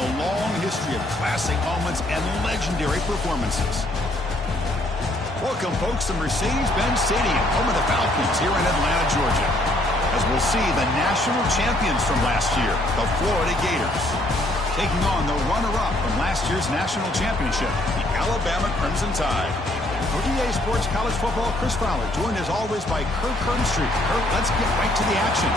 a long history of classic moments and legendary performances. Welcome, folks, to Mercedes-Benz Stadium, home of the Falcons here in Atlanta, Georgia, as we'll see the national champions from last year, the Florida Gators, taking on the runner-up from last year's national championship, the Alabama Crimson Tide. For EA Sports College Football, Chris Fowler, joined as always by Kirk Street. Kirk, let's get right to the action.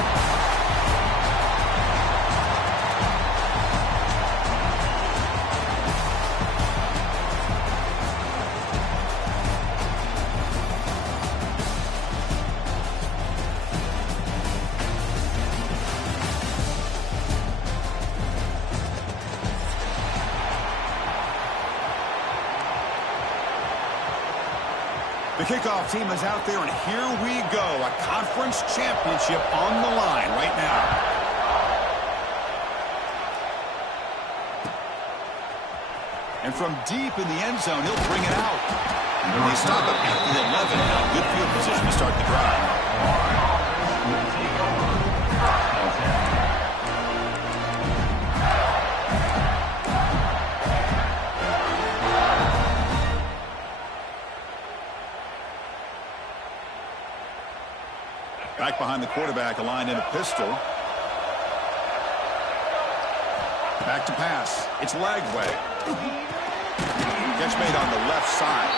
The kickoff team is out there, and here we go. A conference championship on the line right now. And from deep in the end zone, he'll bring it out. And they stop it at the 11. Now, good field position to start the drive. Back behind the quarterback, aligned in a pistol. Back to pass. It's Lagway. Catch made on the left side.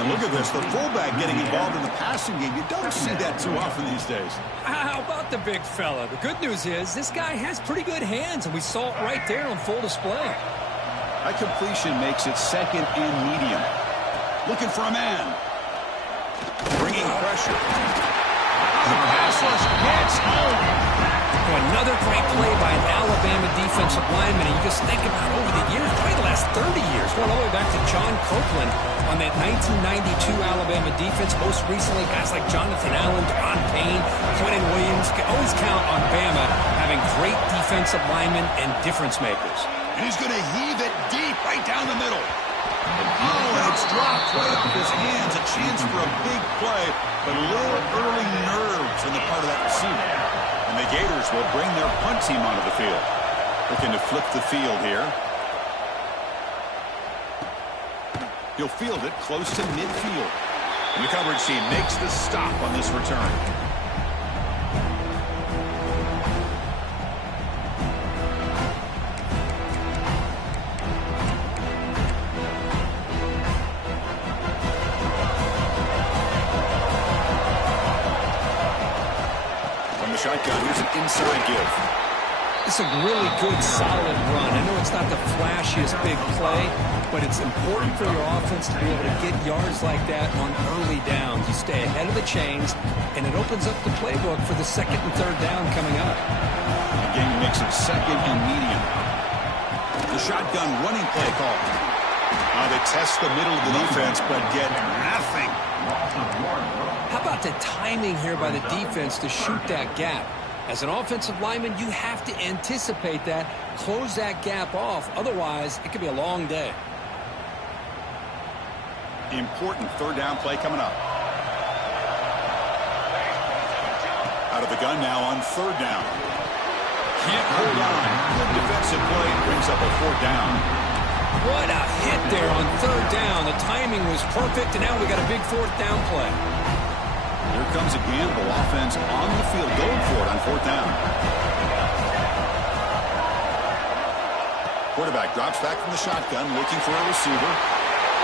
And look at this, the fullback getting involved in the passing game. You don't see that too often these days. How about the big fella? The good news is this guy has pretty good hands, and we saw it right there on full display. That completion makes it second and medium. Looking for a man. Bringing pressure. The pass rush gets home. Another great play by an Alabama defensive lineman. And you just think about over the years, probably the last 30 years, going all the way back to John Copeland on that 1992 Alabama defense. Most recently, guys like Jonathan Allen, Don Payne, Quentin Williams. Can always count on Bama having great defensive linemen and difference makers. And he's going to heave it deep right down the middle. Oh, and it's dropped right off his hands. A chance for a big play, but a little early nerves on the part of that receiver. And the Gators will bring their punt team onto the field. Looking to flip the field here. He'll field it close to midfield. And the coverage team makes the stop on this return. Shotgun, here's an inside give. It's a really good, solid run. I know it's not the flashiest big play, but it's important for your offense to be able to get yards like that on early downs. You stay ahead of the chains, and it opens up the playbook for the second and third down coming up. Again, makes it second and medium. The shotgun running play call. They test the middle of the defense, but get nothing. How about the timing here by the defense to shoot that gap? As an offensive lineman, you have to anticipate that, close that gap off. Otherwise, it could be a long day. Important third down play coming up. Out of the gun now on third down. Can't hold on. Good defensive play brings up a fourth down. What a hit there on third down. The timing was perfect, and now we got a big fourth down play. Here comes a gamble. Offense on the field, going for it on fourth down. Quarterback drops back from the shotgun, looking for a receiver.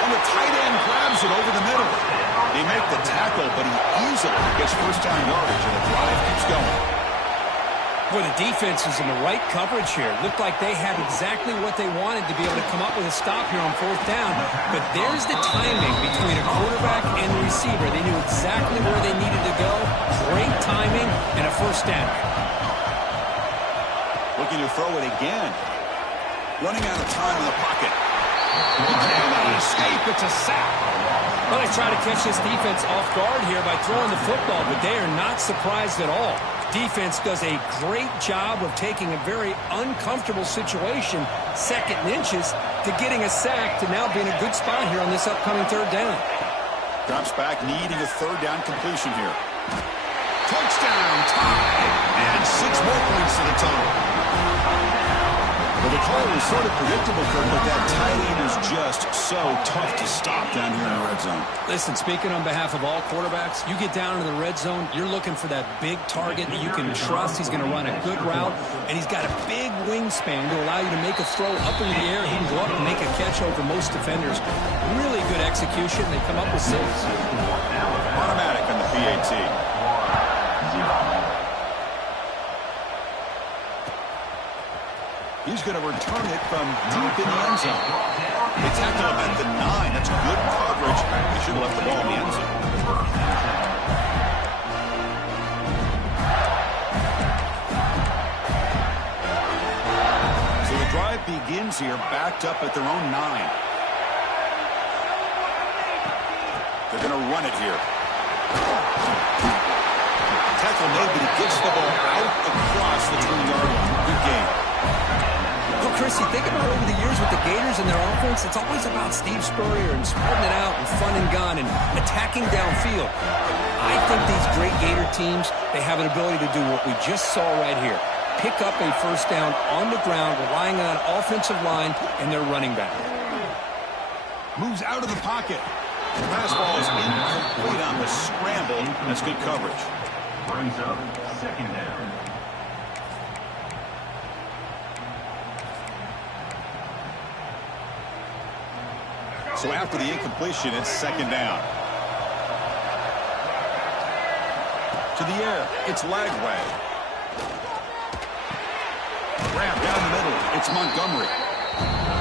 And the tight end grabs it over the middle. They make the tackle, but he easily gets first down yardage, and the drive keeps going. Boy, the defense is in the right coverage here. Looked like they had exactly what they wanted to be able to come up with a stop here on fourth down. But there's the timing between a quarterback and a receiver. They knew exactly where they needed to go. Great timing and a first down. Looking to throw it again. Running out of time in the pocket. He cannot escape. It's a sack. Well, they try to catch this defense off guard here by throwing the football, but they are not surprised at all. Defense does a great job of taking a very uncomfortable situation, second and inches, to getting a sack to now being a good spot here on this upcoming third down. Drops back, needing a third down completion here. Touchdown, tie, and 6 more points to the total. Well, the call was sort of predictable, Kurt, but that tight end is just so tough to stop down here in the red zone. Listen, speaking on behalf of all quarterbacks, you get down into the red zone, you're looking for that big target that you can trust. He's going to run a good route, and he's got a big wingspan to allow you to make a throw up into the air. He can go up and make a catch over most defenders. Really good execution. They come up with 6. Automatic on the PAT. He's going to return it from deep in the end zone. They tackle him at the 9. That's good coverage. They should have left the ball in the end zone. So the drive begins here backed up at their own 9. They're going to run it here. Tackle made, but he gets the ball out across the 20-yard line. Good game. Well, Chris, you think about over the years with the Gators and their offense, it's always about Steve Spurrier and spreading it out and fun and gun and attacking downfield. I think these great Gator teams, they have an ability to do what we just saw right here. Pick up a first down on the ground, relying on offensive line and their running back. Moves out of the pocket. The pass ball is incomplete on the scramble. That's good coverage. Brings up second down. So after the incompletion, it's second down. To the air, it's Lagway. Grab down the middle, it's Montgomery.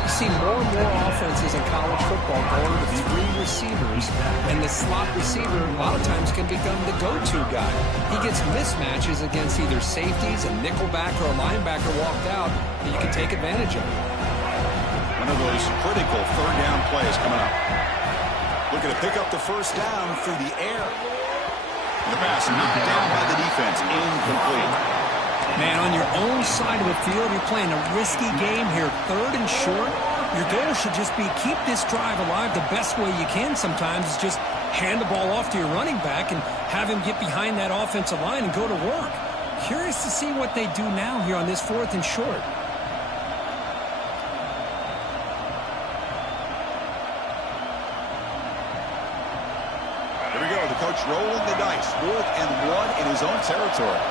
You see more and more offenses in college football going with 3 receivers, and the slot receiver a lot of times can become the go-to guy. He gets mismatches against either safeties, a nickelback, or a linebacker walked out that you can take advantage of. One of those critical third down plays coming up. Looking to pick up the first down through the air. The pass knocked down by the defense. Incomplete. Man, on your own side of the field, you're playing a risky game here. 3rd and short. Your goal should just be keep this drive alive the best way you can sometimes is just hand the ball off to your running back and have him get behind that offensive line and go to work. Curious to see what they do now here on this 4th and short. Coach rolling the dice. 4th and 1 in his own territory.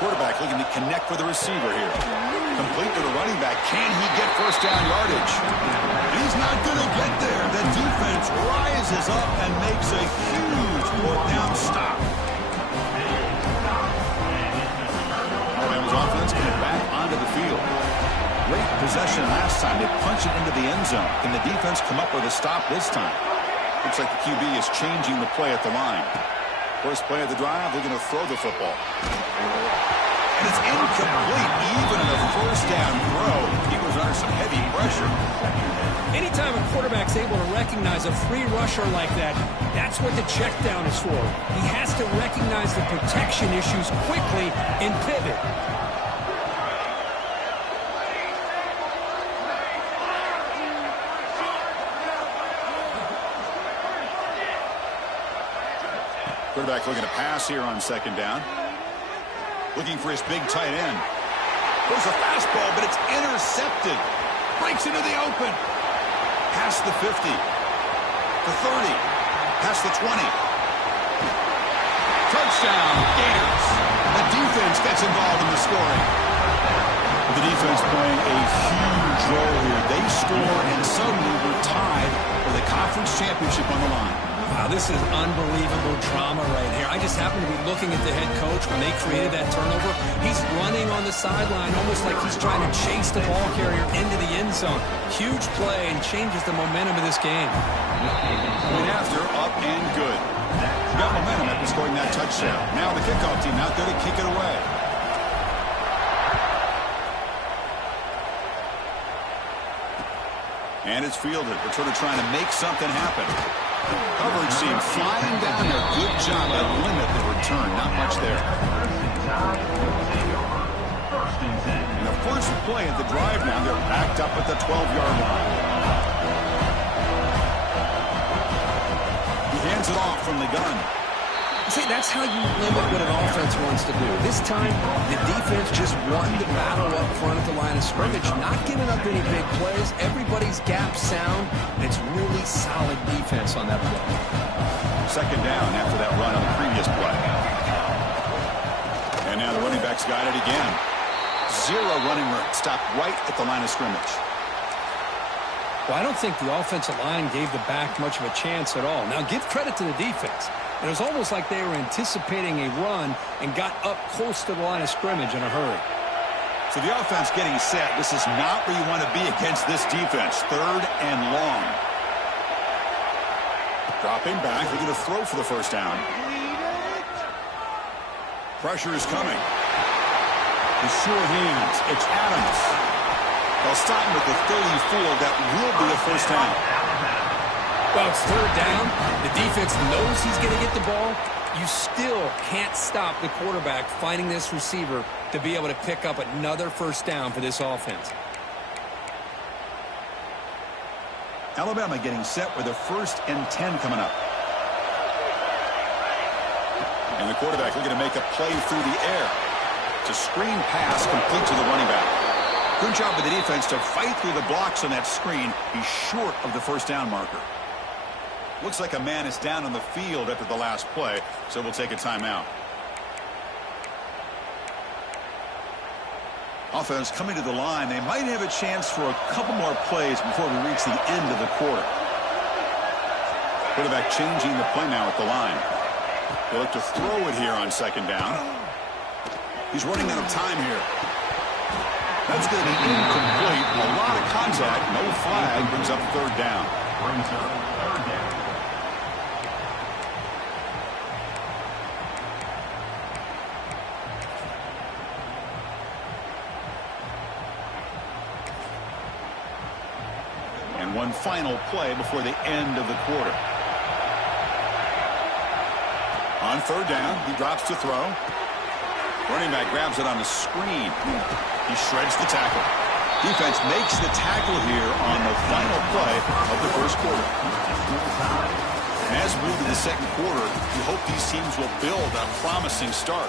Quarterback looking to connect for the receiver here. Complete to the running back. Can he get first down yardage? He's not going to get there. The defense rises up and makes a huge fourth down stop. Alabama's offense coming back onto the field. Great possession last time. They punch it into the end zone. Can the defense come up with a stop this time? Looks like the QB is changing the play at the line. First play of the drive, they're going to throw the football. And it's incomplete, even in a first down throw. Eagles under some heavy pressure. Anytime a quarterback's able to recognize a free rusher like that, that's what the check down is for. He has to recognize the protection issues quickly and pivot. Quarterback looking to pass here on second down. Looking for his big tight end. There's a fastball, but it's intercepted. Breaks into the open. Past the 50. The 30. Past the 20. Touchdown, Gators. The defense gets involved in the scoring. The defense playing a huge role here. They score, and suddenly we're tied for the conference championship on the line. Wow, this is unbelievable drama right here. I just happen to be looking at the head coach when they created that turnover. He's running on the sideline almost like he's trying to chase the ball carrier into the end zone. Huge play and changes the momentum of this game. Right after, up and good. Got momentum after scoring that touchdown. Now the kickoff team out there to kick it away. And it's fielded. We're sort of trying to make something happen. Coverage team flying down there. Good job to limit the return. Not much there. And the first play of the drive now, they're backed up at the 12-yard line. He hands it off from the gun. See, that's how you limit what an offense wants to do. This time, the defense just won the battle up front. scrimmage, not giving up any big plays. Everybody's gap sound, and it's really solid defense on that play. Second down after that run on the previous play. And now the running back's got it again. Zero running room. Stopped right at the line of scrimmage. Well, I don't think the offensive line gave the back much of a chance at all. Now, give credit to the defense. It was almost like they were anticipating a run and got up close to the line of scrimmage in a hurry. So the offense getting set. This is not where you want to be against this defense. Third and long. Dropping back. They're going to throw for the first down. Pressure is coming. The sure hands. It's Adams. They'll stop him with the 34. That will be a first down. Well, it's third down. The defense knows he's going to get the ball. You still can't stop the quarterback finding this receiver to be able to pick up another first down for this offense. Alabama getting set with a 1st and 10 coming up. And the quarterback looking to make a play through the air. It's a screen pass complete to the running back. Good job with the defense to fight through the blocks on that screen. He's short of the first down marker. Looks like a man is down on the field after the last play, so we'll take a timeout. Offense coming to the line. They might have a chance for a couple more plays before we reach the end of the quarter. Quarterback changing the play now at the line. They'll look to throw it here on second down. He's running out of time here. That's going to be incomplete. A lot of contact. No flag. Brings up third down. Brings up third down. And one final play before the end of the quarter. On third down, he drops to throw. Running back grabs it on the screen. He shreds the tackle. Defense makes the tackle here on the final play of the first quarter. And as we move to the second quarter, we hope these teams will build a promising start.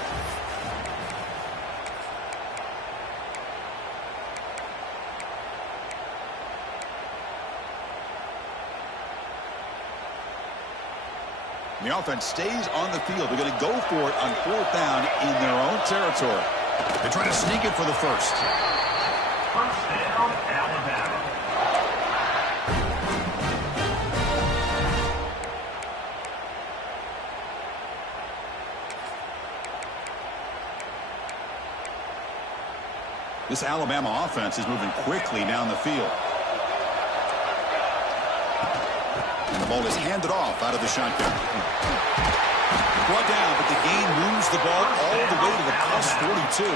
The offense stays on the field. They're going to go for it on fourth down in their own territory. They try to sneak it for the first. First down, Alabama. This Alabama offense is moving quickly down the field. And the ball is handed off out of the shotgun. Brought down, but the gain moves the ball all the way to the plus 42.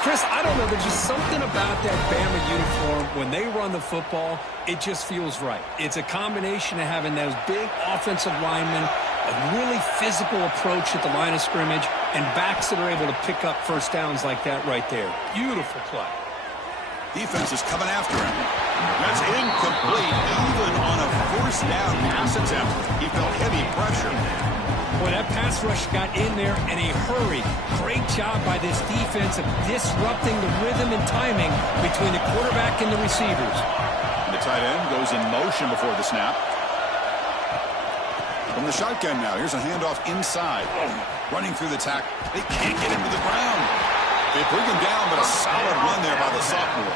Chris, I don't know. There's just something about that Bama uniform. When they run the football, it just feels right. It's a combination of having those big offensive linemen, a really physical approach at the line of scrimmage, and backs that are able to pick up first downs like that right there. Beautiful play. Defense is coming after him. That's incomplete, even on a first down pass attempt. He felt heavy pressure. Boy, that pass rush got in there in a hurry. Great job by this defense of disrupting the rhythm and timing between the quarterback and the receivers. And the tight end goes in motion before the snap. From the shotgun now, here's a handoff inside. Running through the tackle. They can't get him to the ground. They bring him down, but a solid run there by the sophomore.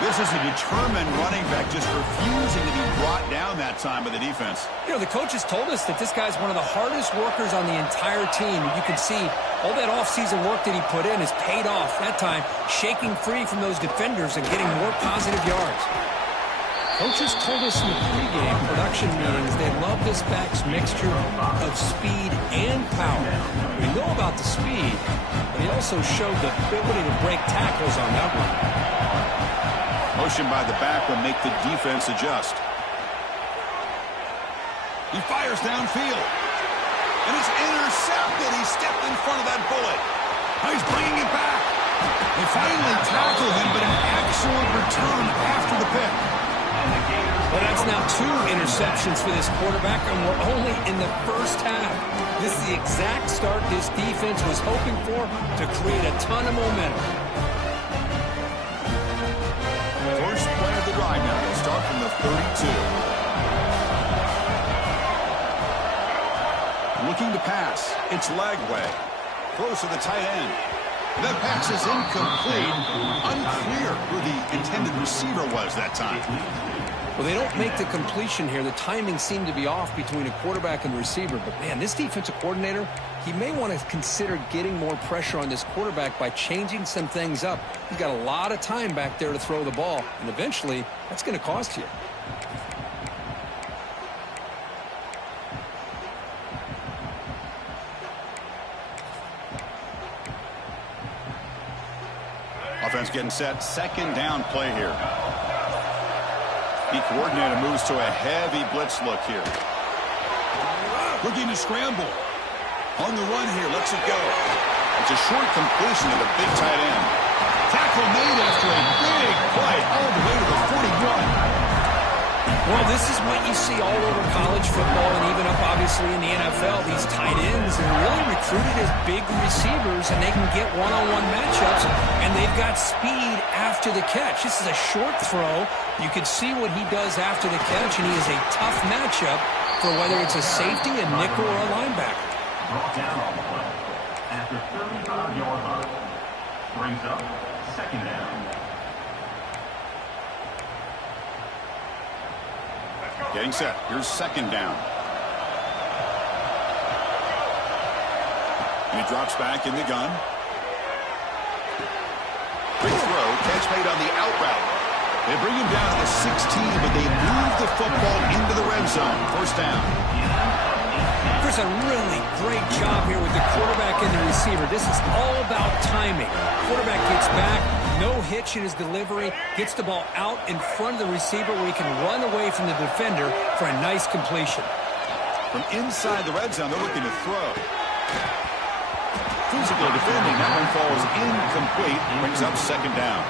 This is a determined running back, just refusing to be brought down that time by the defense. You know, the coaches told us that this guy's one of the hardest workers on the entire team. You can see all that offseason work that he put in has paid off. That time, shaking free from those defenders and getting more positive yards. Coaches told us in the pregame production meetings they love this back's mixture of speed and power. We know about the speed, but he also showed the ability to break tackles on that one. Motion by the back will make the defense adjust. He fires downfield. And it's intercepted. He stepped in front of that bullet. Now he's bringing it back. They finally tackle him, but an excellent return after the pick. Well, that's now 2 interceptions for this quarterback, and we're only in the first half. This is the exact start this defense was hoping for to create a ton of momentum. drive now. They'll start from the 32. Looking to pass. It's Lagway. Throws to the tight end. That pass is incomplete. Unclear who the intended receiver was that time. Well, they don't make the completion here. The timing seemed to be off between a quarterback and the receiver. But, man, this defensive coordinator, he may want to consider getting more pressure on this quarterback by changing some things up. He's got a lot of time back there to throw the ball, and eventually that's going to cost you. Offense getting set. Second down play here. The coordinator moves to a heavy blitz look here. Looking to scramble. On the run here, lets it go. It's a short completion to the big tight end. Tackle made after a big play all the way to the 41. Well, this is what you see all over college football and even up, obviously, in the NFL. These tight ends are really recruited as big receivers, and they can get one-on-one matchups, and they've got speed after the catch. This is a short throw. You can see what he does after the catch, and he is a tough matchup for whether it's a safety, a nickel, or a linebacker. Brought down on the play. After 35-yard line. Brings up second down. Getting set. Here's second down. And he drops back in the gun. Quick throw. Catch made on the out route. They bring him down to the 16, but they move the football into the red zone. First down. There's a really great job here with the quarterback and the receiver. This is all about timing. Quarterback gets back, no hitch in his delivery, gets the ball out in front of the receiver where he can run away from the defender for a nice completion. From inside the red zone, they're looking to throw. Physical defending. That one falls incomplete. Brings up second down.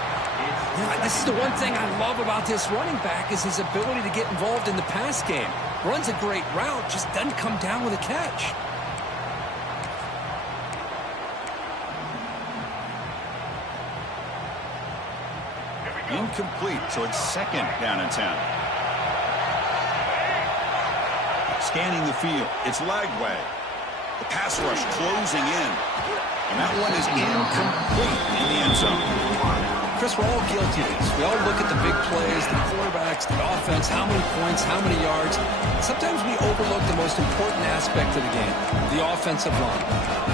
Yeah, this is the one thing I love about this running back is his ability to get involved in the pass game. Runs a great route, just doesn't come down with a catch. Incomplete, so it's second down and 10. Scanning the field, it's Lagway. The pass rush closing in. And that one is incomplete in the end zone. Chris, we're all guilty of this. We all look at the big plays, the quarterbacks, the offense, how many points, how many yards. Sometimes we overlook the most important aspect of the game, the offensive line.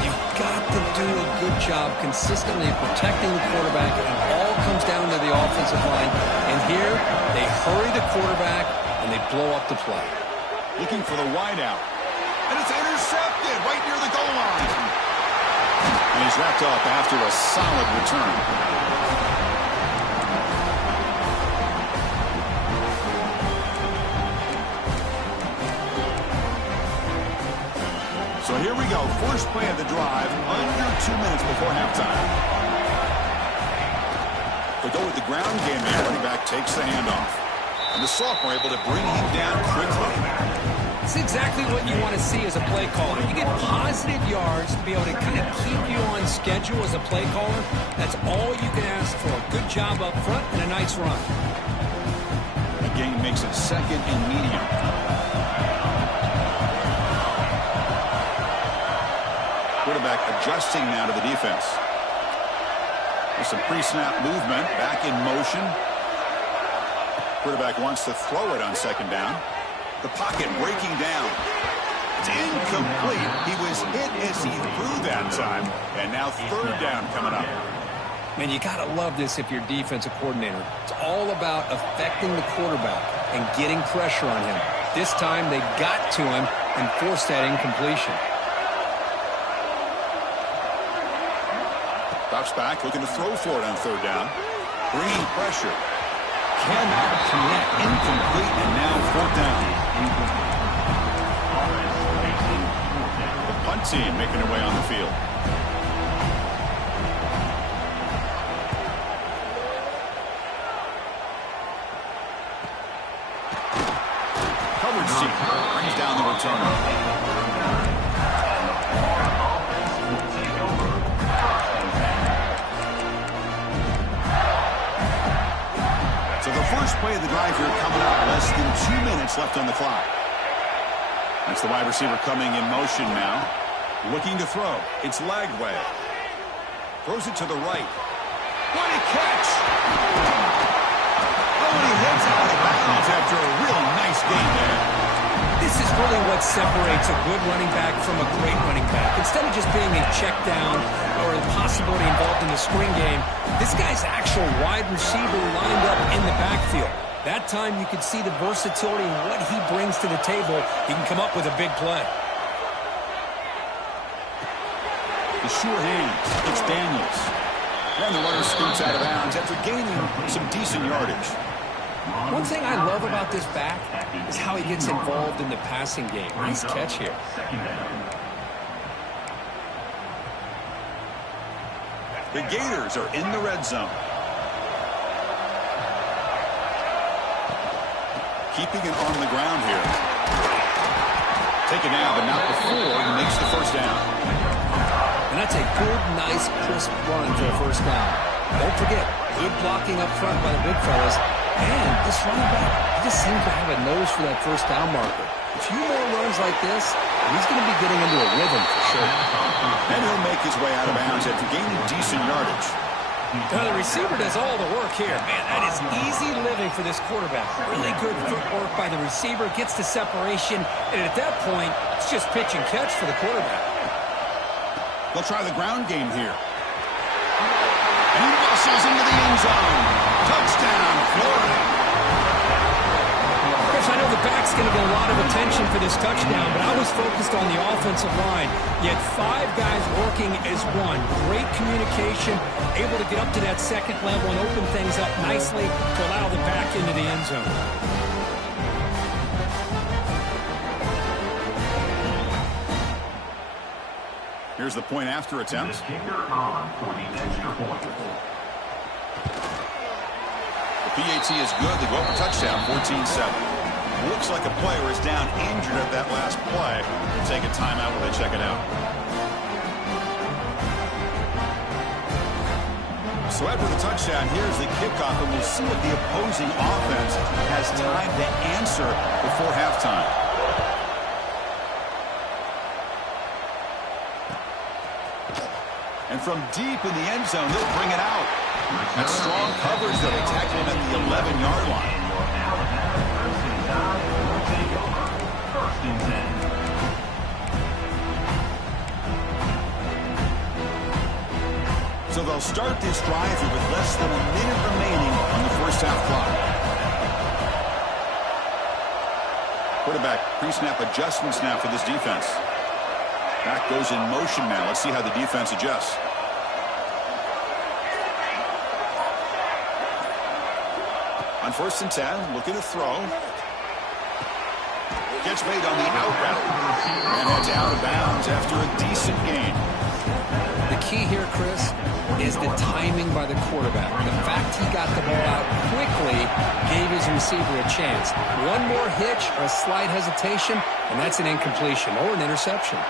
You've got to do a good job consistently protecting the quarterback, and it all comes down to the offensive line. And here, they hurry the quarterback, and they blow up the play. Looking for the wideout. And it's intercepted right near the goal line. And he's wrapped up after a solid return. So here we go. First play of the drive, under 2 minutes before halftime. They go with the ground game there. Running back takes the handoff. And the sophomore able to bring him down quickly. It's exactly what you want to see as a play caller. You get positive yards to be able to kind of keep you on schedule as a play caller. That's all you can ask for. Good job up front and a nice run. The game makes it second and medium. Quarterback adjusting now to the defense. There's some pre-snap movement. Back in motion. Quarterback wants to throw it on second down. The pocket breaking down. It's incomplete. He was hit as he threw that time. And now third down coming up. Man, you got to love this if you're a defensive coordinator. It's all about affecting the quarterback and getting pressure on him. This time they got to him and forced that incompletion. Drops back, looking to throw for it on third down. Bringing pressure. Cannot connect. Incomplete, and now fourth down. The punt team making their way on the field. Coverage team brings down the returner. So the first play of the drive here coming up. Less than 2 minutes left on the clock. That's the wide receiver coming in motion now. Looking to throw. It's Lagway. Throws it to the right. What a catch! Oh, and he heads out of bounds after a really nice game there. This is really what separates a good running back from a great running back. Instead of just being a check down or a possibility involved in the screen game, this guy's actual wide receiver lined up in the backfield. That time you could see the versatility and what he brings to the table. He can come up with a big play. The sure hands. It's Daniels. And the runner scoots out of bounds after gaining some decent yardage. One thing I love about this back is how he gets involved in the passing game. Nice catch here. The Gators are in the red zone. Keeping it on the ground here. Taken down, but not before he makes the first down. And that's a good, nice, crisp run for a first down. Don't forget, good blocking up front by the big fellas. And this running back, he just seems to have a nose for that first down marker. A few more runs like this, and he's going to be getting into a rhythm for sure. And he'll make his way out of bounds after gaining decent yardage. Now the receiver does all the work here. Man, that is easy living for this quarterback. Really good footwork by the receiver, gets the separation, and at that point, it's just pitch and catch for the quarterback. They'll try the ground game here. And he muscles into the end zone. Touchdown, Florida. Chris, I know the back's going to get a lot of attention for this touchdown, but I was focused on the offensive line. You had 5 guys working as one. Great communication, able to get up to that second level and open things up nicely to allow the back into the end zone. Here's the point after attempt. The PAT is good. They go up for touchdown, 14-7. Looks like a player is down injured at that last play. We'll take a timeout while they check it out. So after the touchdown, here's the kickoff, and we'll see what the opposing offense has time to answer before halftime. And from deep in the end zone, they'll bring it out. That's strong coverage, though. They tackle him at the 11-yard line. So they'll start this drive here with less than a minute remaining on the first half clock. Quarterback pre-snap adjustments now for this defense. Back goes in motion now. Let's see how the defense adjusts. On 1st and 10, looking to throw. Gets made on the out route. And heads out of bounds after a decent gain. The key here, Chris, is the timing by the quarterback. The fact he got the ball out quickly gave his receiver a chance. One more hitch or a slight hesitation, and that's an incompletion or an interception.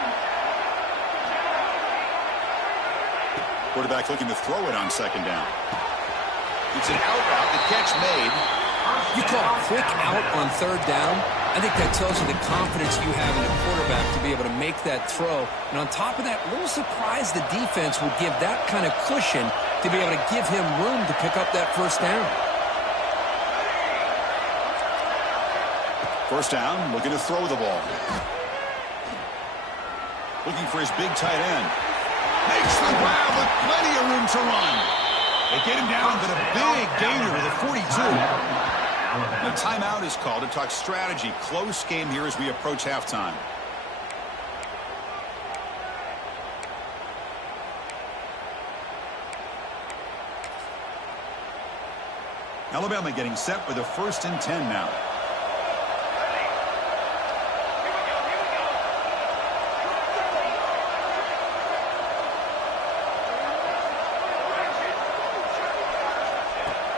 Quarterback looking to throw it on 2nd down. It's an out route. The catch made. You call a quick out on 3rd down. I think that tells you the confidence you have in the quarterback to be able to make that throw. And on top of that, a little surprised the defense would give that kind of cushion to be able to give him room to pick up that 1st down. 1st down, looking to throw the ball. Looking for his big tight end. Makes the grab with plenty of room to run. They get him down to the big gainer to the 42. The timeout is called to talk strategy. Close game here as we approach halftime. Alabama getting set with a 1st and 10 now.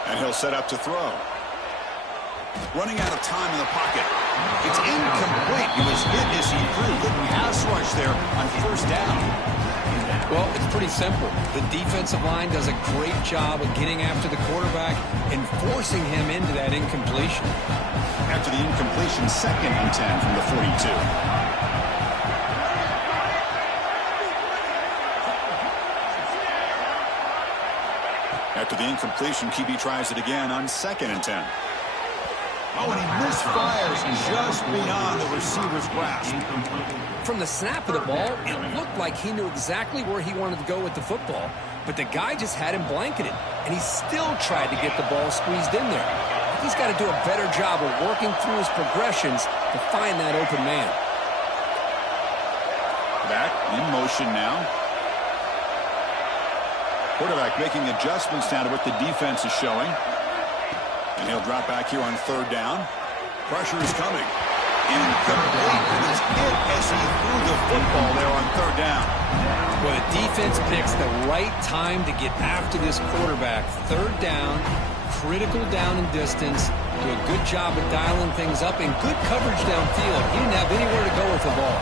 And he'll set up to throw. Running out of time in the pocket. It's incomplete. He was hit as he threw. Good pass rush there on 1st down. Well, it's pretty simple. The defensive line does a great job of getting after the quarterback and forcing him into that incompletion. After the incompletion, 2nd and 10 from the 42. After the incompletion, QB tries it again on 2nd and 10. Oh, and he misfires just beyond the receiver's grasp. From the snap of the ball, it looked like he knew exactly where he wanted to go with the football. But the guy just had him blanketed, and he still tried to get the ball squeezed in there. He's got to do a better job of working through his progressions to find that open man. Back in motion now. Quarterback making adjustments now to what the defense is showing. And he'll drop back here on 3rd down. Pressure is coming. Incomplete, and is hit as he threw the football there on 3rd down. Well, the defense picks the right time to get after this quarterback. 3rd down, critical down and distance. Do a good job of dialing things up and good coverage downfield. He didn't have anywhere to go with the ball.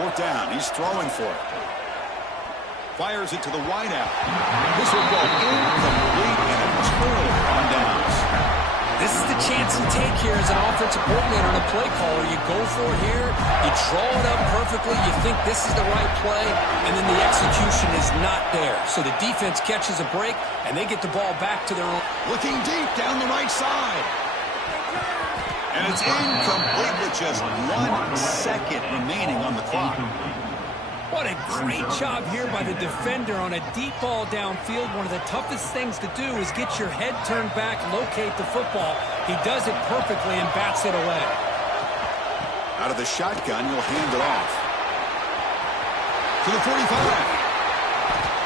4th down, he's throwing for it. Fires it to the wideout. This will go incomplete and a turnover on downs. This is the chance you take here as an offensive coordinator and a play caller. You go for it here, you draw it up perfectly, you think this is the right play, and then the execution is not there. So the defense catches a break, and they get the ball back to their own. Looking deep down the right side. And it's incomplete with just 1 second remaining on the clock. What a great job here by the defender on a deep ball downfield. One of the toughest things to do is get your head turned back, locate the football. He does it perfectly and bats it away. Out of the shotgun, he'll hand it off. To the 45.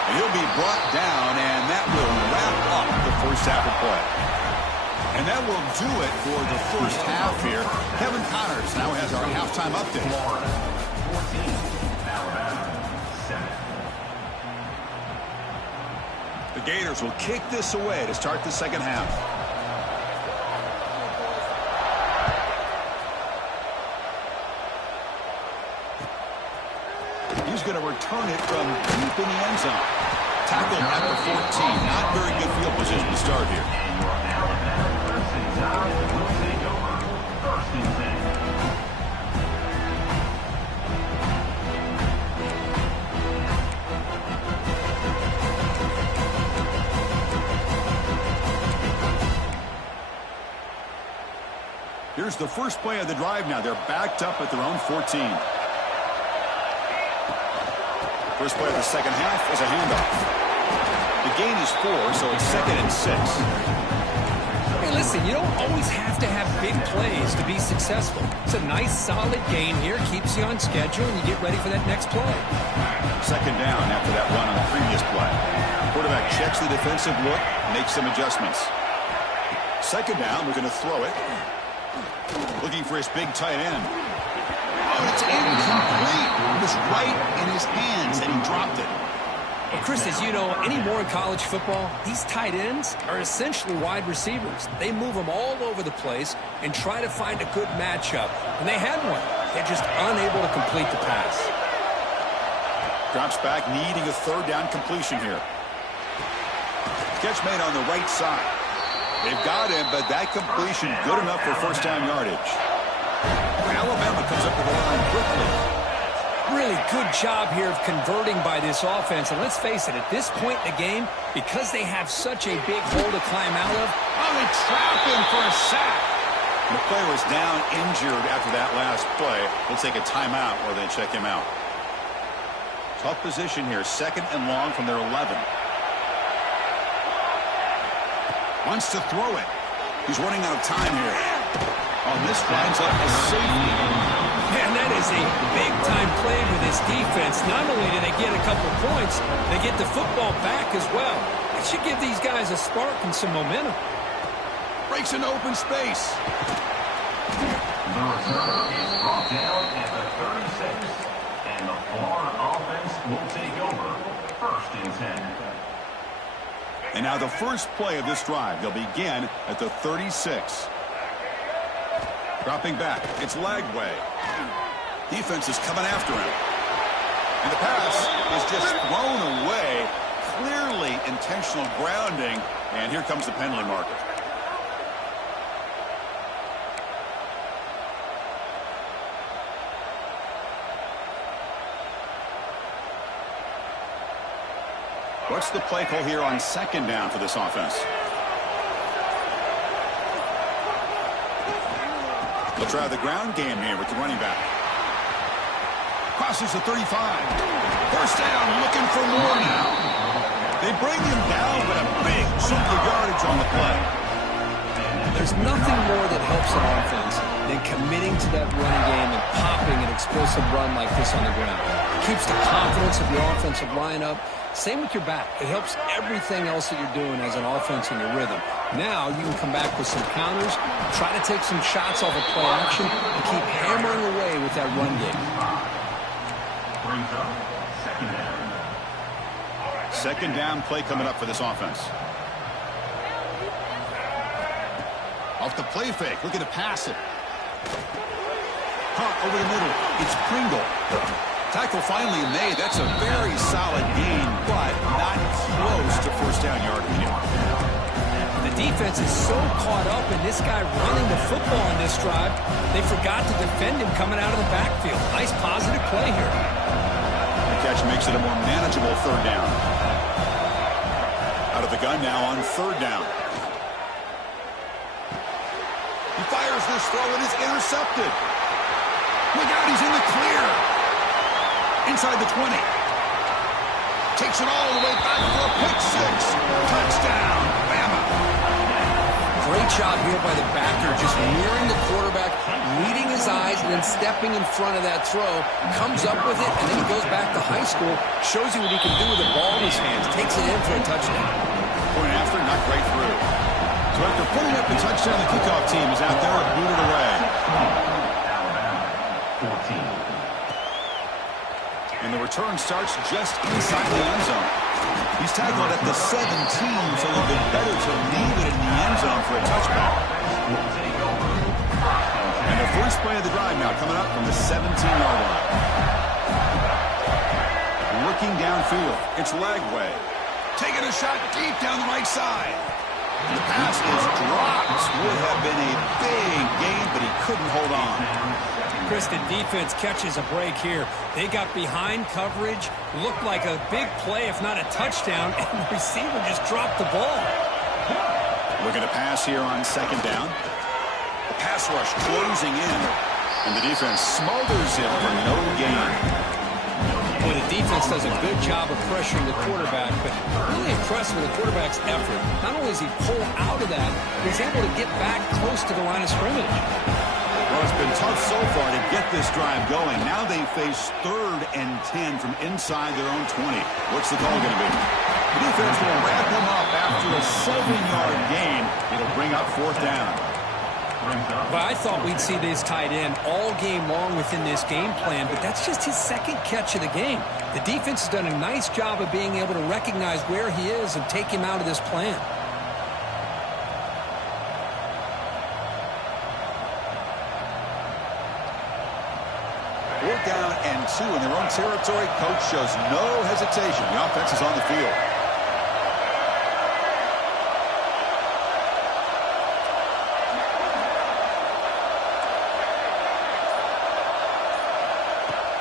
And he'll be brought down, and that will wrap up the first half of play. And that will do it for the first half here. Kevin Connors now has our halftime update. Florida, 14. The Gators will kick this away to start the second half. He's going to return it from deep in the end zone. Tackled at the 14. Not very good field position to start here. Here's the first play of the drive now. They're backed up at their own 14. First play of the second half is a handoff. The gain is 4, so it's 2nd and 6. Hey, listen, you don't always have to have big plays to be successful. It's a nice, solid gain here. Keeps you on schedule, and you get ready for that next play. 2nd down after that run on the previous play. Quarterback checks the defensive look, makes some adjustments. 2nd down, we're going to throw it. Looking for his big tight end. Oh, it's incomplete. It was right in his hands, and he dropped it. Well, Chris, as you know, anymore in college football, these tight ends are essentially wide receivers. They move them all over the place and try to find a good matchup. And they had one. They're just unable to complete the pass. Drops back, needing a 3rd down completion here. Catch made on the right side. They've got him, but that completion good enough for first down yardage. Alabama comes up with the line quickly. Really good job here of converting by this offense. And let's face it, at this point in the game, because they have such a big hole to climb out of, they trap him for a sack. The player was down injured after that last play. We'll take a timeout while they check him out. Tough position here, 2nd and long from their 11. Wants to throw it. He's running out of time here. Oh, this winds up a safety. Man, that is a big-time play for this defense. Not only do they get a couple points, they get the football back as well. It should give these guys a spark and some momentum. Breaks into open space. The return is brought down at the 36, and the Florida offense will take over 1st and 10. And now the first play of this drive. They'll begin at the 36. Dropping back. It's Lagway. Defense is coming after him. And the pass is just thrown away. intentional grounding, and here comes the penalty marker. What's the play call here on second down for this offense? They'll try the ground game here with the running back. Crosses the 35. First down, looking for more now. They bring him down, but a big chunk of yardage on the play. There's nothing more that helps an offense than committing to that running game and popping an explosive run like this on the ground. It keeps the confidence of your offensive line up. Same with your back. It helps everything else that you're doing as an offense in your rhythm. Now you can come back with some counters, try to take some shots off of play action, and keep hammering away with that run game. Brings up second down. Second down play coming up for this offense. Off the play fake, looking to pass it. Caught over the middle. It's Pringle. Tackle finally made. That's a very solid gain, but not close to first down yardage here. The defense is so caught up in this guy running the football on this drive, they forgot to defend him coming out of the backfield. Nice positive play here. The catch makes it a more manageable third down. Out of the gun now on third down. He fires this throw and is intercepted. Look out, he's in the clear. Inside the 20. Takes it all the way back for a pick six. Touchdown, Bama. Great job here by the backer, just mirroring the quarterback, reading his eyes, and then stepping in front of that throw. Comes up with it, and then he goes back to high school, shows you what he can do with the ball in his hands, takes it in for a touchdown. Point after, not great through. So after putting up the touchdown, the kickoff team is out there and booted away. Alabama, 14. And the return starts just inside the end zone. He's tackled at the 17, so it'll be better to leave it in the end zone for a touchback. And the first play of the drive now coming up from the 17-yard line. Working downfield. It's Lagway. Taking a shot deep down the right side. The pass is dropped. Would have been a big gain, but he couldn't hold on. Chris, the defense catches a break here. They got behind coverage, looked like a big play, if not a touchdown, and the receiver just dropped the ball. Looking to pass here on second down. The pass rush closing in, and the defense smothers it for no gain. Boy, the defense does a good job of pressuring the quarterback, but really impressed with the quarterback's effort. Not only does he pull out of that, but he's able to get back close to the line of scrimmage. Well, it's been tough so far to get this drive going. Now they face 3rd and 10 from inside their own 20. What's the call going to be? The defense will wrap him up after a 7-yard gain. It'll bring up 4th down. But I thought we'd see this tight end all game long within this game plan, but that's just his second catch of the game. The defense has done a nice job of being able to recognize where he is and take him out of this plan. 4th down and 2 in their own territory. Coach shows no hesitation. The offense is on the field.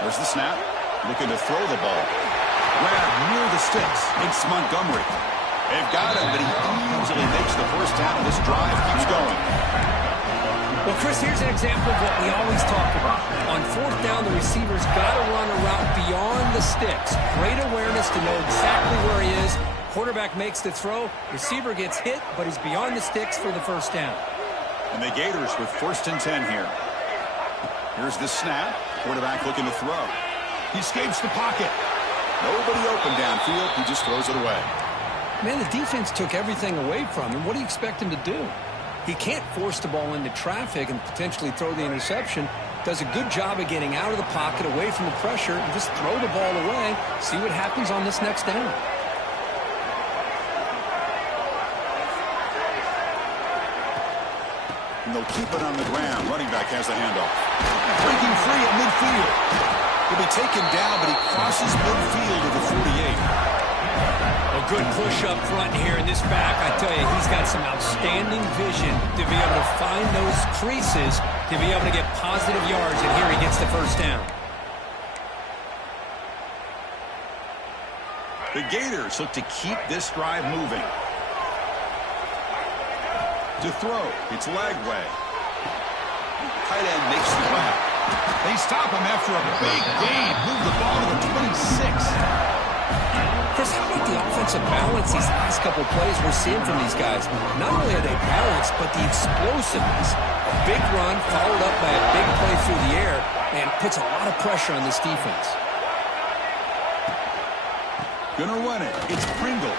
There's the snap. Looking to throw the ball. Grab near the sticks. It's Montgomery. They've got him, but he easily makes the first down. This drive keeps going. Well, Chris, here's an example of what we always talk about. On 4th down, the receiver's got to run a route beyond the sticks. Great awareness to know exactly where he is. Quarterback makes the throw. Receiver gets hit, but he's beyond the sticks for the first down. And the Gators with 1st and 10 here. Here's the snap. Quarterback looking to throw. He escapes the pocket. Nobody open downfield. He just throws it away. Man, the defense took everything away from him. What do you expect him to do? He can't force the ball into traffic and potentially throw the interception. Does a good job of getting out of the pocket, away from the pressure, and just throw the ball away. See what happens on this next down. And they'll keep it on the ground. Running back has the handoff. Breaking free at midfield. He'll be taken down, but he crosses midfield to the 48. Well, A good push up front here in this back. I tell you, he's got some outstanding vision to be able to find those creases, to be able to get positive yards, and here he gets the first down. The Gators look to keep this drive moving. To throw, it's Lagway. Tight end makes the grab. They stop him after a big gain. Move the ball to the 26. Chris, how about the offensive balance these last couple plays we're seeing from these guys? Not only are they balanced, but the explosiveness. A big run followed up by a big play through the air and puts a lot of pressure on this defense. Gonna run it. It's Pringle.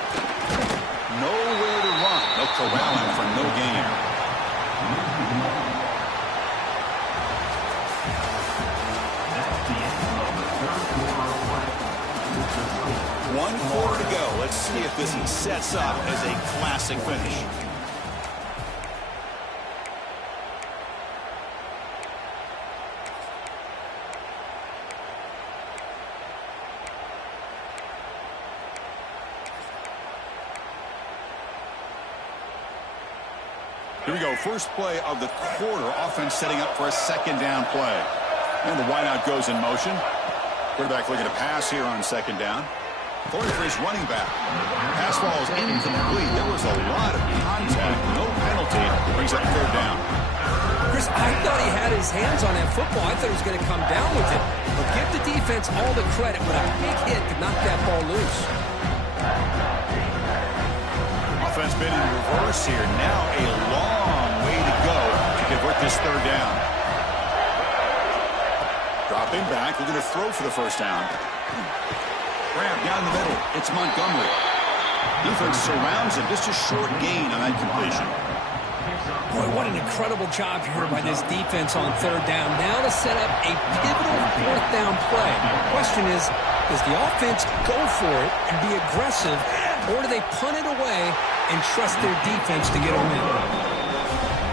Nowhere to run. They'll corral him for no gain. One quarter to go. Let's see if this sets up as a classic finish. Here we go. First play of the quarter. Offense setting up for a second down play. And the wideout goes in motion. Quarterback looking to pass here on second down. Throwing for his running back. Pass ball is incomplete. There was a lot of contact. No penalty. Brings up third down. Chris, I thought he had his hands on that football. I thought he was going to come down with it. But give the defense all the credit. With a big hit to knock that ball loose. Offense been in reverse here. Now a long way to go to convert this third down. Dropping back. We're going to throw for the first down. Grab down the middle. It's Montgomery. Defense surrounds him. Just a short gain on that completion. Boy, what an incredible job here by this defense on third down. Now to set up a pivotal fourth down play. The question is, does the offense go for it and be aggressive, or do they punt it away and trust their defense to get them in?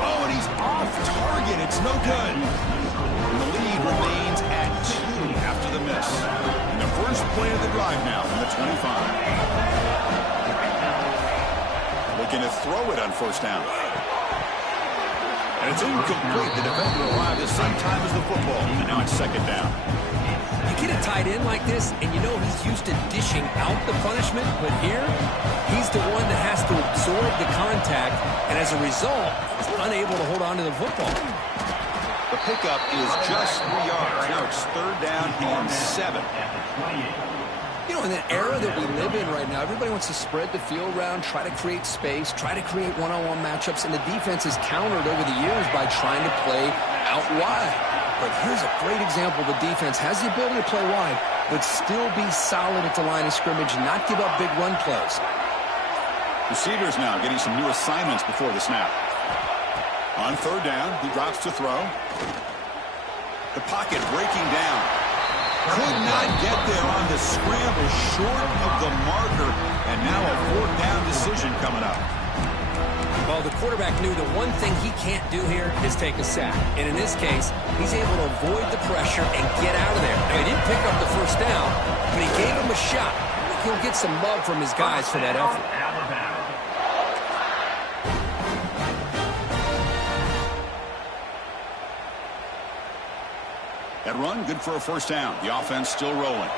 Oh, and he's off target. It's no good. And the lead remains at 2 after the miss. And the first play of the drive now from the 25. Looking to throw it on first down. And it's incomplete. The defender arrived at the same time as the football. And now it's second down. You get a tight end like this, and you know he's used to dishing out the punishment, but here, he's the one that has to absorb the contact, and as a result, he's unable to hold on to the football. The pickup is just 3 yards. Now it's third down and 7. You know, in the era that we live in right now, everybody wants to spread the field around, try to create space, try to create one-on-one matchups, and the defense has countered over the years by trying to play out wide. But here's a great example. The defense has the ability to play wide, but still be solid at the line of scrimmage and not give up big run plays. Receivers now getting some new assignments before the snap. On third down, he drops to throw. The pocket breaking down. Could not get there on the scramble, short of the marker, and now a fourth down decision coming up. Well, the quarterback knew the one thing he can't do here is take a sack. And in this case, he's able to avoid the pressure and get out of there. Now, he didn't pick up the first down, but he gave him a shot. He'll get some love from his guys for that effort. That run, good for a first down. The offense still rolling.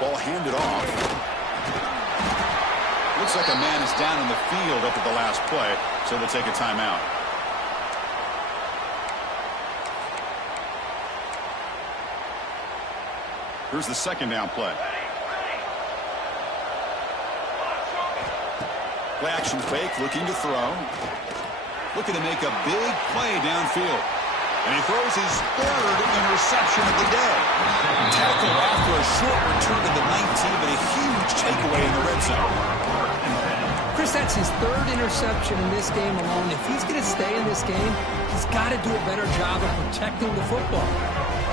Ball handed off. Looks like a man is down in the field after the last play, so they'll take a timeout. Here's the second down play. Play action fake, looking to throw. Looking to make a big play downfield. And he throws his third interception of the day. Tackle after a short return to the 19, but a huge takeaway in the red zone. Chris, that's his third interception in this game alone. If he's going to stay in this game, he's got to do a better job of protecting the football.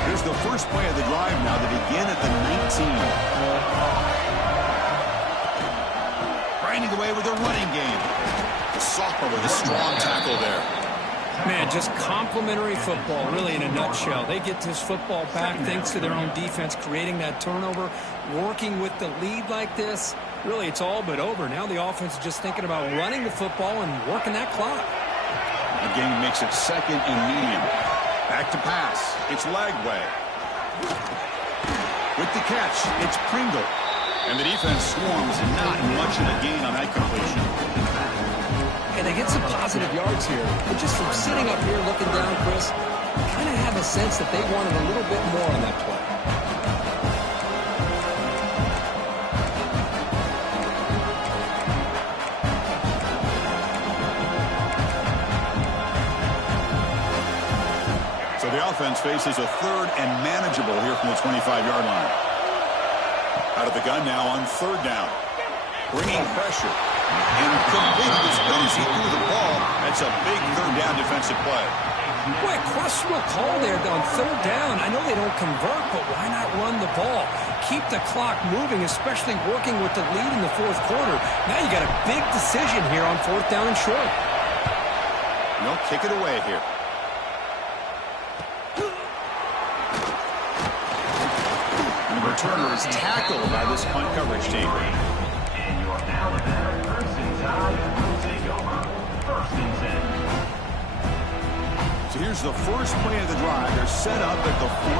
Here's the first play of the drive now. They begin at the 19. Grinding away with a running game. Sophomore with a strong tackle there. Man, just complimentary football, really, in a nutshell. They get this football back thanks to their own defense, creating that turnover. working with the lead like this, really it's all but over. Now the offense is just thinking about running the football and working that clock. The game makes it second and medium. Back to pass. It's Lagway. With the catch, it's Pringle. And the defense swarms, and not much of a gain on that completion. And they get some positive yards here. But just from sitting up here looking down, Chris, I kind of have a sense that they wanted a little bit more on that play. So the offense faces a third and manageable here from the 25-yard line. Out of the gun now on third down. Bringing pressure. And completed as good as he threw the ball. That's a big third down defensive play. Boy, questionable call there on third down. I know they don't convert, but why not run the ball? Keep the clock moving, especially working with the lead in the fourth quarter. Now you got a big decision here on fourth down and short. No, kick it away here. The returner is tackled by this punt coverage team. And your Alabama crimson tide will take over. First and 10. So here's the first play of the drive. They're set up at the 43.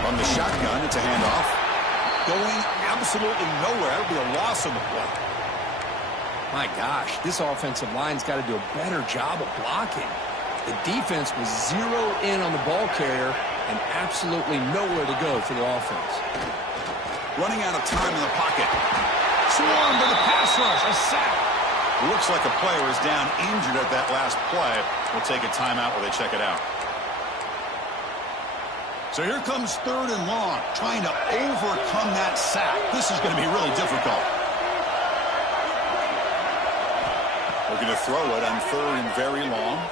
From the shotgun, it's a handoff. Going absolutely nowhere. It'll be a loss on the play. My gosh, this offensive line's got to do a better job of blocking. The defense was zeroed in on the ball carrier and absolutely nowhere to go for the offense. Running out of time in the pocket. Swarm to the pass rush. A sack. Looks like a player is down injured at that last play. We'll take a timeout while they check it out. So here comes third and long, trying to overcome that sack. This is going to be really difficult. Looking to throw it on third and very long.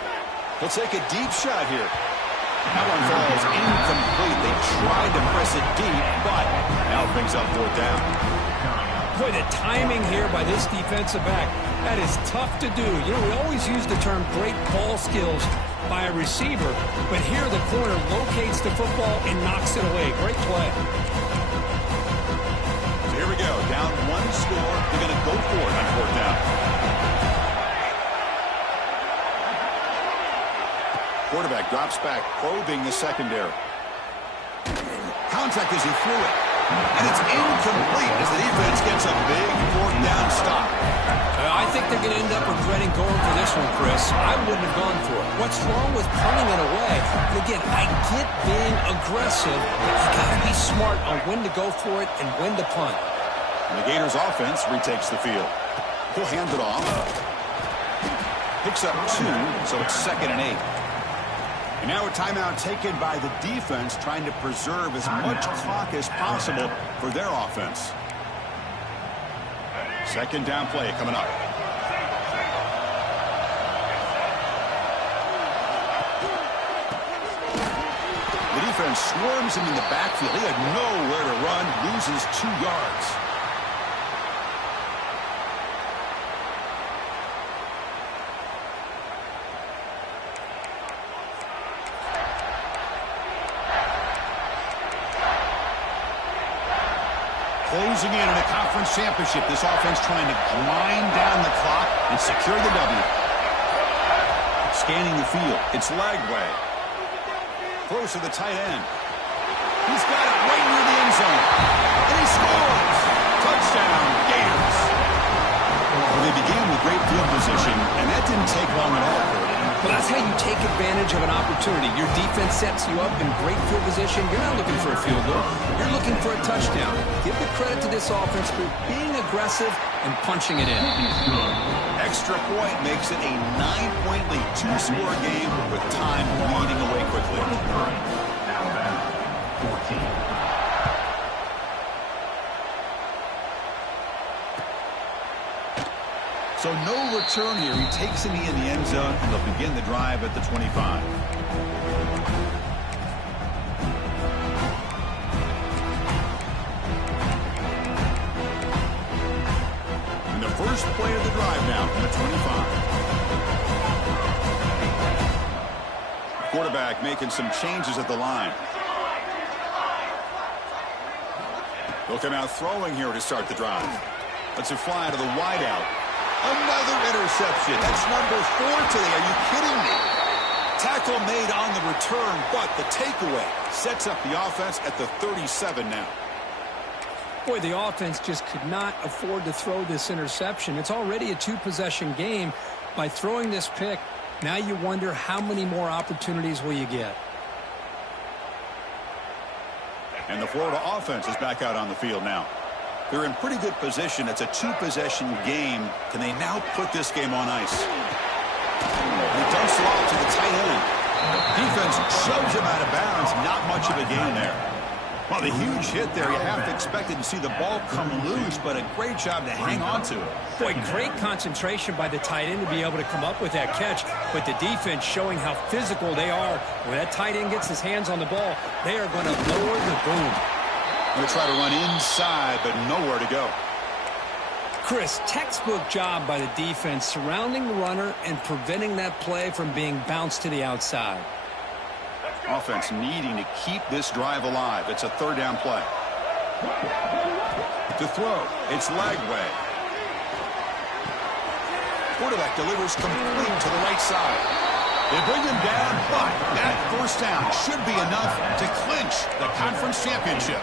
He'll take a deep shot here. That one falls incomplete. They tried to press it deep, but now brings up fourth down. Boy, the timing here by this defensive back, that is tough to do. You know, we always use the term great ball skills by a receiver, but here the corner locates the football and knocks it away. Great play. So here we go. Down one score. They're going to go for it on fourth down. Quarterback drops back, probing the secondary. Contact as he threw it. And it's incomplete as the defense gets a big fourth down stop. I think they're going to end up regretting going for this one, Chris. I wouldn't have gone for it. What's wrong with punting it away? And again, I get being aggressive, but you got to be smart on when to go for it and when to punt. And the Gators offense retakes the field. He'll hand it off. Picks up 2, so it's second and 8. And now a timeout taken by the defense, trying to preserve as much clock as possible for their offense. Second down play coming up. The defense swarms him in the backfield. He had nowhere to run, loses 2 yards. Closing in a conference championship, this offense trying to grind down the clock and secure the W. Scanning the field, it's Lagway. Throws to the tight end. He's got it right near the end zone. And he scores! Touchdown, Gators. Well, they began with great field position, and that didn't take long at all. Well, that's how you take advantage of an opportunity. Your defense sets you up in great field position. You're not looking for a field goal. You're looking for a touchdown. Give the credit to this offense for being aggressive and punching it in. Extra point makes it a 9-point lead, 2-score game with time bleeding away quickly. Alabama, 14. So no return here. He takes it in the end zone, and they'll begin the drive at the 25. And the first play of the drive now from the 25. Quarterback making some changes at the line. He'll come out throwing here to start the drive. Let's it fly to the wideout. Another interception. That's number 4 today. Are you kidding me? Tackle made on the return, but the takeaway sets up the offense at the 37 now. Boy, the offense just could not afford to throw this interception. It's already a 2-possession game. By throwing this pick, now you wonder how many more opportunities will you get. And the Florida offense is back out on the field now. They're in pretty good position. It's a 2-possession game. Can they now put this game on ice? He dumps it off to the tight end. Defense shoves him out of bounds. Not much of a gain there. Well, the huge hit there. You have to expect to see the ball come loose, but a great job to hang on to it. Boy, great concentration by the tight end to be able to come up with that catch, but the defense showing how physical they are. When that tight end gets his hands on the ball, they are going to lower the boom. Going to try to run inside, but nowhere to go. Chris, textbook job by the defense surrounding the runner and preventing that play from being bounced to the outside. Offense needing to keep this drive alive. It's a 3rd down play. To throw, it's Lagway. Quarterback delivers complete to the right side. They bring him down, but that 1st down should be enough to clinch the conference championship.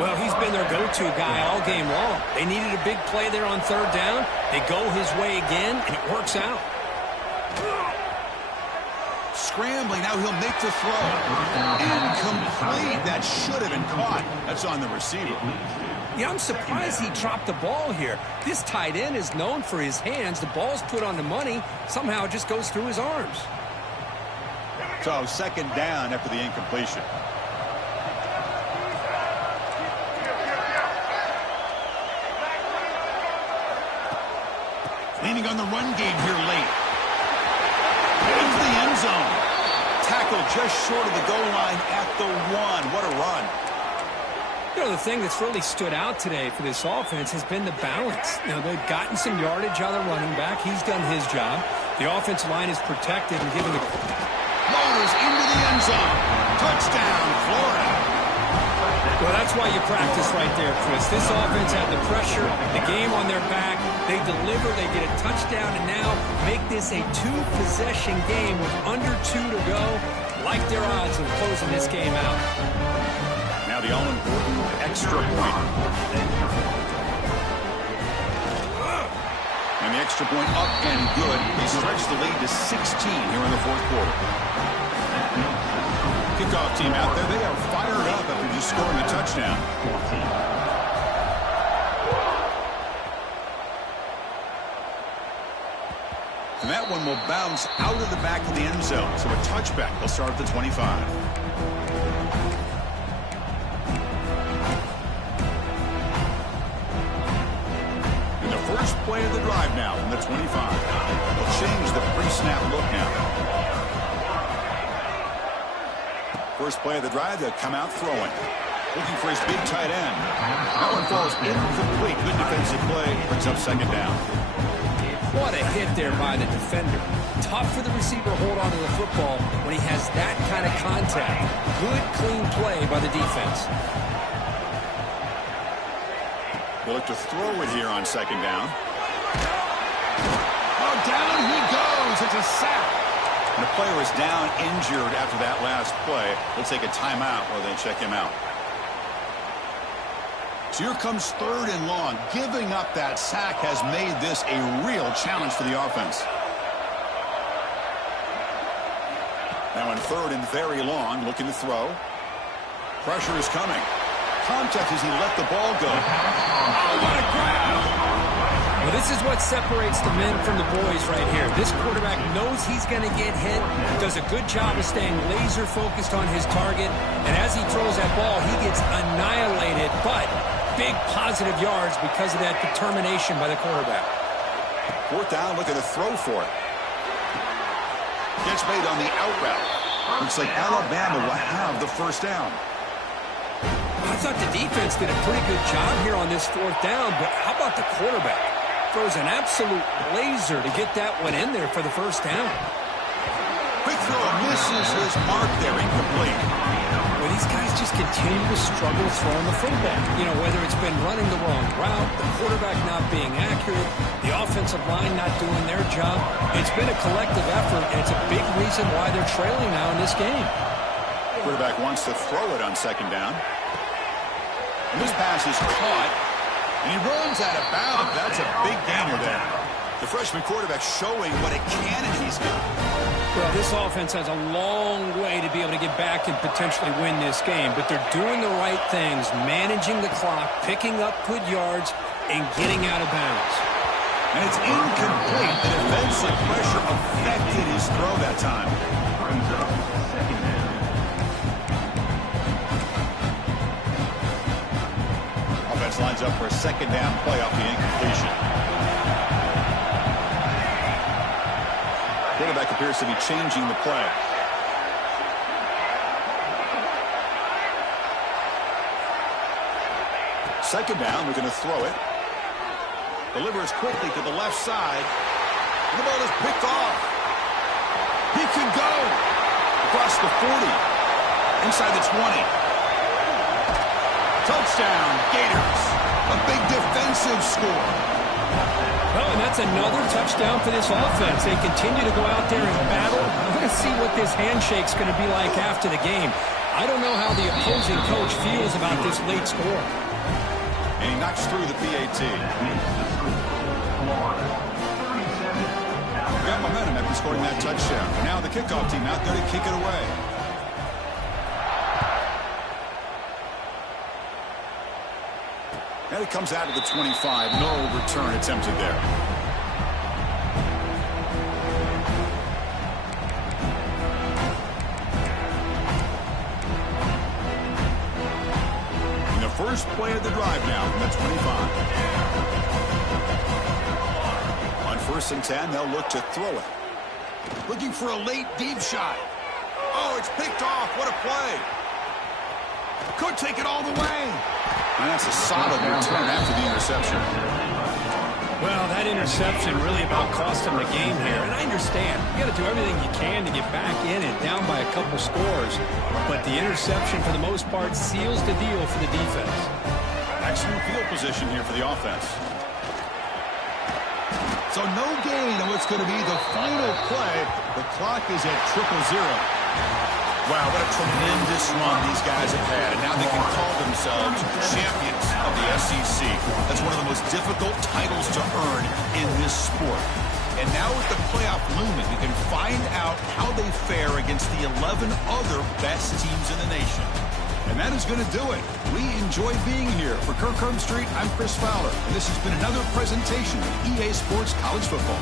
Well, he's been their go-to guy all game long. They needed a big play there on 3rd down. They go his way again, and it works out. Scrambling, now he'll make the throw. Incomplete. That should have been caught. That's on the receiver. Yeah, I'm surprised he dropped the ball here. This tight end is known for his hands. The ball's put on the money. Somehow it just goes through his arms. So 2nd down after the incompletion. Leaning on the run game here late. Into the end zone. Tackle just short of the goal line at the 1. What a run. You know, the thing that's really stood out today for this offense has been the balance. You know, they've gotten some yardage out of the running back. He's done his job. The offensive line is protected and given the... Motors into the end zone. Touchdown, Florida. Well, that's why you practice right there, Chris. This offense had the pressure, the game on their back. They deliver, they get a touchdown, and now make this a 2-possession game with under 2 to go. Like their odds of closing this game out. Now the all-important extra point. And the extra point up and good. They stretch the lead to 16 here in the 4th quarter. Kickoff team out there. They are fired up after just scoring a touchdown. And that one will bounce out of the back of the end zone. So a touchback. They'll start at the 25. And the first play of the drive now from the 25. They'll change the pre-snap look now. First play of the drive, they'll come out throwing. Looking for his big tight end. That one falls incomplete. Good defensive play. Brings up 2nd down. What a hit there by the defender. Tough for the receiver to hold on to the football when he has that kind of contact. Good, clean play by the defense. They'll look to throw it here on 2nd down. Oh, down he goes. It's a sack. And the player is down injured after that last play. They'll take a timeout while they check him out. So here comes 3rd and long. Giving up that sack has made this a real challenge for the offense. Now in 3rd and very long, looking to throw. Pressure is coming. Contact as he let the ball go. Oh, what a grab! Well, this is what separates the men from the boys right here. This quarterback knows he's going to get hit, does a good job of staying laser focused on his target, and as he throws that ball, he gets annihilated, but big positive yards because of that determination by the quarterback. 4th down, looking to throw for it. Catch made on the out route. Looks like Alabama will have the 1st down. I thought the defense did a pretty good job here on this 4th down, but how about the quarterback? Throws an absolute laser to get that one in there for the 1st down. Quick throw, misses his mark there, incomplete. Well, these guys just continue continue to struggle throwing the football. You know, whether it's been running the wrong route, the quarterback not being accurate, the offensive line not doing their job. It's been a collective effort, and it's a big reason why they're trailing now in this game. Quarterback wants to throw it on second down. And this pass is caught, and he runs out of bounds. That's a big gainer there. The freshman quarterback showing what a cannon he's got. Well, this offense has a long way to be able to get back and potentially win this game, but they're doing the right things, managing the clock, picking up good yards, and getting out of bounds. And it's incomplete. The defensive pressure affected his throw that time. Brings up second down. Offense lines up for a second down play off the incompletion. Quarterback appears to be changing the play. Second down, we're going to throw it. Delivers quickly to the left side. And the ball is picked off. He can go across the 40. Inside the 20. Touchdown, Gators. A big defensive score. Oh, and that's another touchdown for this offense. They continue to go out there and battle. I'm going to see what this handshake's going to be like after the game. I don't know how the opposing coach feels about this late score. And he knocks through the PAT. Got momentum after scoring that touchdown. Now the kickoff team out there to kick it away. And it comes out of the 25. No return attempted there. In the first play of the drive now from the 25. On 1st and 10, they'll look to throw it. Looking for a late deep shot. Oh, it's picked off. What a play. Could take it all the way. And that's a solid return after the interception. Well, that interception really about cost them the game here. And I understand. You got to do everything you can to get back in and down by a couple scores. But the interception, for the most part, seals the deal for the defense. Excellent field position here for the offense. So no gain on what's going to be the final play. The clock is at 0-0. Wow, what a tremendous run these guys have had. And now they can call themselves champions of the SEC. That's one of the most difficult titles to earn in this sport. And now with the playoff looming, we can find out how they fare against the 11 other best teams in the nation. And that is going to do it. We enjoy being here. For Kirk Street, I'm Chris Fowler. And this has been another presentation of EA Sports College Football.